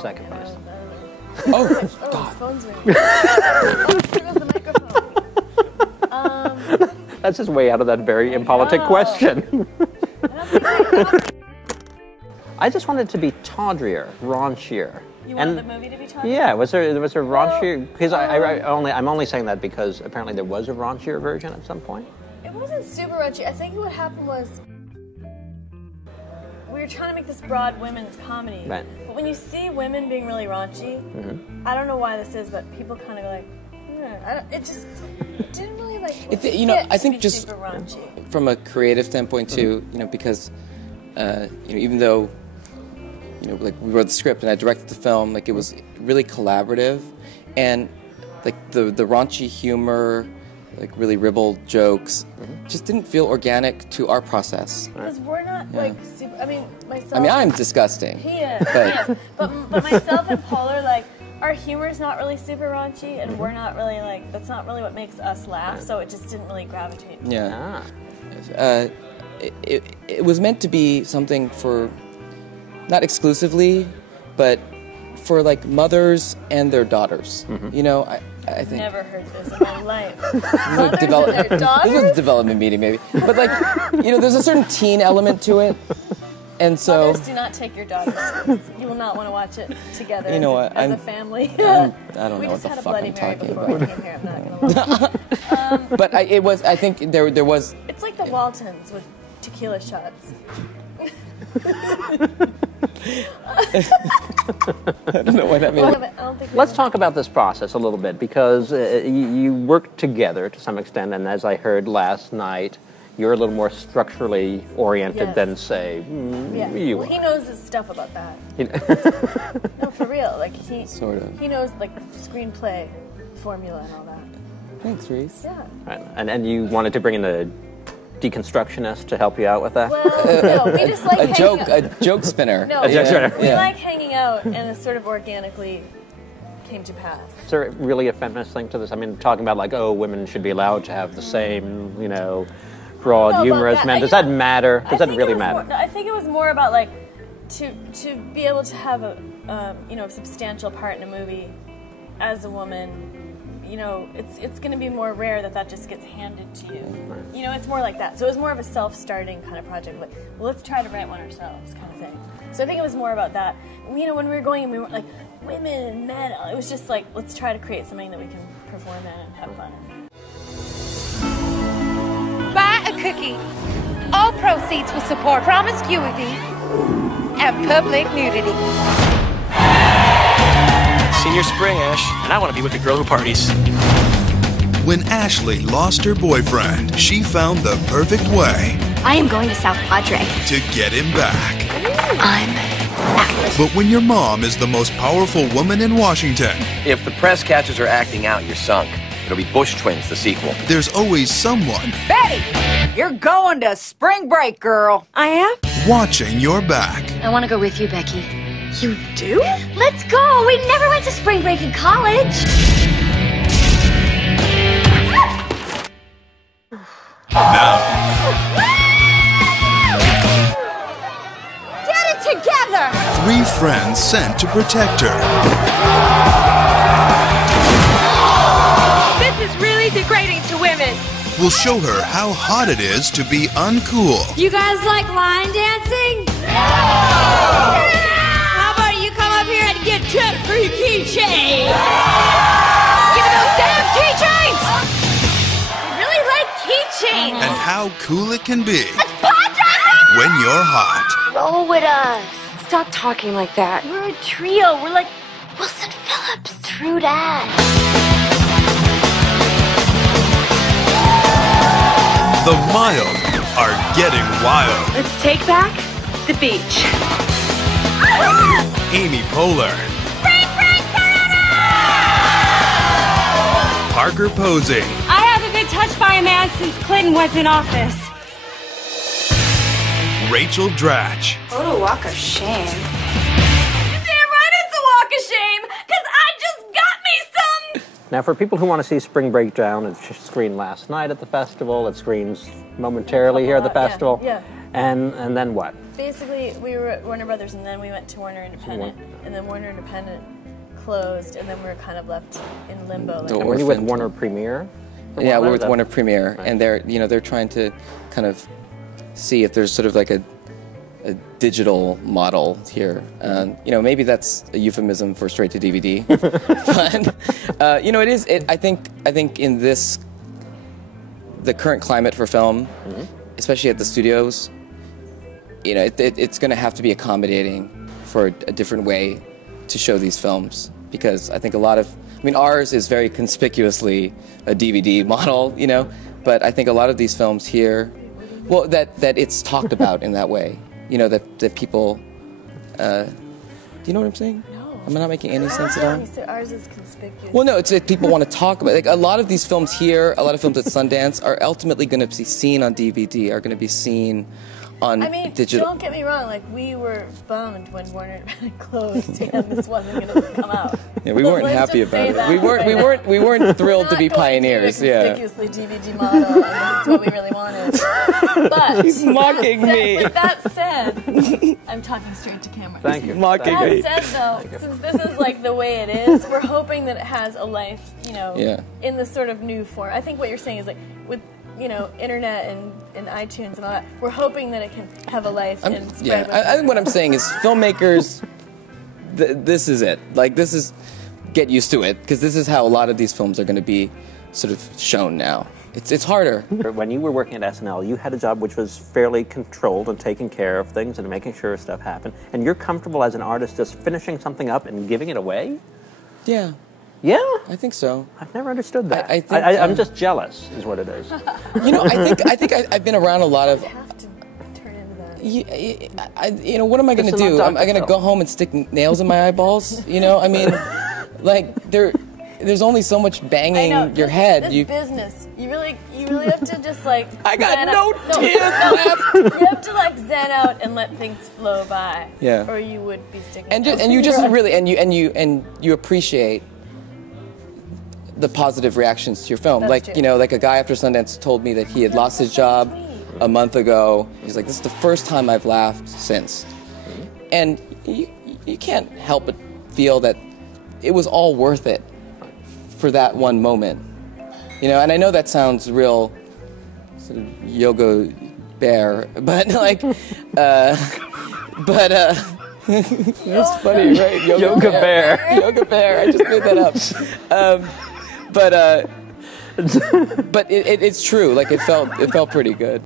second place. Oh, God. His phone's ringing. Oh, there goes the microphone. That's just way out of that very impolitic question. I just wanted it to be tawdrier, raunchier. You wanted the movie to be tawdrier? Yeah, was there raunchier? Because I'm only saying that because apparently there was a raunchier version at some point. It wasn't super raunchy. I think what happened was we were trying to make this broad women's comedy. Right. But when you see women being really raunchy, I don't know why this is, but people kind of go like, it just didn't really like. You know, I think just super raunchy. from a creative standpoint too, you know, because even though like we wrote the script and I directed the film, like it was really collaborative, and like the raunchy humor, like really ribald jokes, just didn't feel organic to our process. Because we're not like super. I mean, myself. I mean, I'm disgusting. He is. But myself and Paul are like, our humor is not really super raunchy, and we're not really like. That's not really what makes us laugh. So it just didn't really gravitate. Yeah. It was meant to be something for, not exclusively, but for like mothers and their daughters. You know, I think. Never heard this in my life. This was a development meeting, maybe. But like, there's a certain teen element to it, and so. Mothers, do not take your daughters. You will not want to watch it together. As a family. I don't know what the fuck I'm talking about. We came here. I'm not gonna lie. But I think there was. It's like the Waltons with tequila shots. I don't know what that means. Let's talk about this process a little bit, because you worked together to some extent, and as I heard last night, you're a little more structurally oriented than, say, you Well, he knows his stuff about that. No, for real. Like, he knows, like, screenplay formula and all that. Thanks, Reese. Yeah. Right. And you wanted to bring in a deconstructionist to help you out with that? Well, no, we just like a joke spinner. No, we like hanging out, and it sort of organically came to pass. Is there really a feminist thing to this? I mean, talking about like, oh, women should be allowed to have the same, broad humor as men. Does that matter? Does that really matter? I think it was more about like to be able to have a substantial part in a movie as a woman. It's going to be more rare that just gets handed to you. It's more like that. So it was more of a self-starting kind of project. Like, well, let's try to write one ourselves kind of thing. So I think it was more about that. When we were going and we weren't like, women and men. It was just like, let's try to create something that we can perform in and have fun in. Buy a cookie. All proceeds will support promiscuity and public nudity. Senior spring, Ash, and I want to be with the girl who parties. When Ashley lost her boyfriend, she found the perfect way. I am going to South Padre. To get him back. I'm out. But when your mom is the most powerful woman in Washington. If the press catches her acting out, you're sunk. It'll be Bush Twins, the sequel. There's always someone. Betty! You're going to spring break, girl. I am? Watching your back. I want to go with you, Becky. You do? Let's go! We never went to spring break in college. Now. Get it together! 3 friends sent to protect her. This is really degrading to women. Will show her how hot it is to be uncool. You guys like line dancing? How about you come up here and get cut for your keychain? Give me those damn keychains! I really like keychains. And how cool it can be. It's Padre! When you're hot. Roll with us. Stop talking like that. We're a trio. We're like Wilson Phillips. True that. The mild are getting wild. Let's take back the beach. Amy Poehler. Parker Posey. I haven't been touched by a man since Clinton was in office. Rachel Dratch. Go to walk of shame. Damn right it's a walk of shame, because I just got me some! Now, for people who want to see Spring Breakdown, it screened last night at the festival. It screens momentarily here at the festival. Yeah. And then what? Basically, we were at Warner Brothers, and then we went to Warner Independent, and then Warner Independent closed, and then we were kind of left in limbo. And were you with Warner Premiere? Yeah, we're with Warner Premiere, right. And they're trying to kind of see if there's sort of like a digital model here. Maybe that's a euphemism for straight to DVD, but it is. I think in the current climate for film, especially at the studios, it's going to have to be accommodating for a different way to show these films, because I think ours is very conspicuously a DVD model, but I think a lot of these films here, well, that it's talked about in that way, that people, do you know what I'm saying? No. Am I not making any sense at all? You said ours is conspicuous. Well, no, it's that people want to talk about it. Like, a lot of these films here, a lot of films at Sundance are ultimately going to be seen on DVD, are going to be seen on digital. Don't get me wrong. Like, we were bummed when Warner closed and this wasn't going to come out. Yeah, we weren't happy about it. We weren't thrilled to be pioneers. Yeah. Conspicuously DVD model. This is what we really wanted. But he's mocking me. With that said, I'm talking straight to camera. Thank you. Mocking me. That said, though, since this is like the way it is, we're hoping that it has a life, in this sort of new form. I think what you're saying is like with internet and iTunes and all that, we're hoping that it can have a life and spread. Yeah, I think what I'm saying is filmmakers, this is it. Like, this is, get used to it, because this is how a lot of these films are going to be sort of shown now. It's harder. When you were working at SNL, you had a job which was fairly controlled and taking care of things and making sure stuff happened. And you're comfortable as an artist just finishing something up and giving it away? Yeah. Yeah? I think so. I've never understood that. I'm just jealous, is what it is. I think I've been around a lot of. You have to turn into that. What am I going to do? Am I going to go home and stick nails in my eyeballs? There's only so much banging your head. This business, you really have to just like. I got no tears left. You have to like zen out and let things flow by. Yeah. Or you would be sticking. And you just really you appreciate the positive reactions to your film. That's like true. Like a guy after Sundance told me that he had lost his job a month ago. He's like, this is the first time I've laughed since. And you can't help but feel that it was all worth it for that one moment. And I know that sounds real sort of Yogi Bear, but like, that's funny, right? Yogi Bear. Yogi Bear. I just made that up. But it's true. Like, it felt pretty good.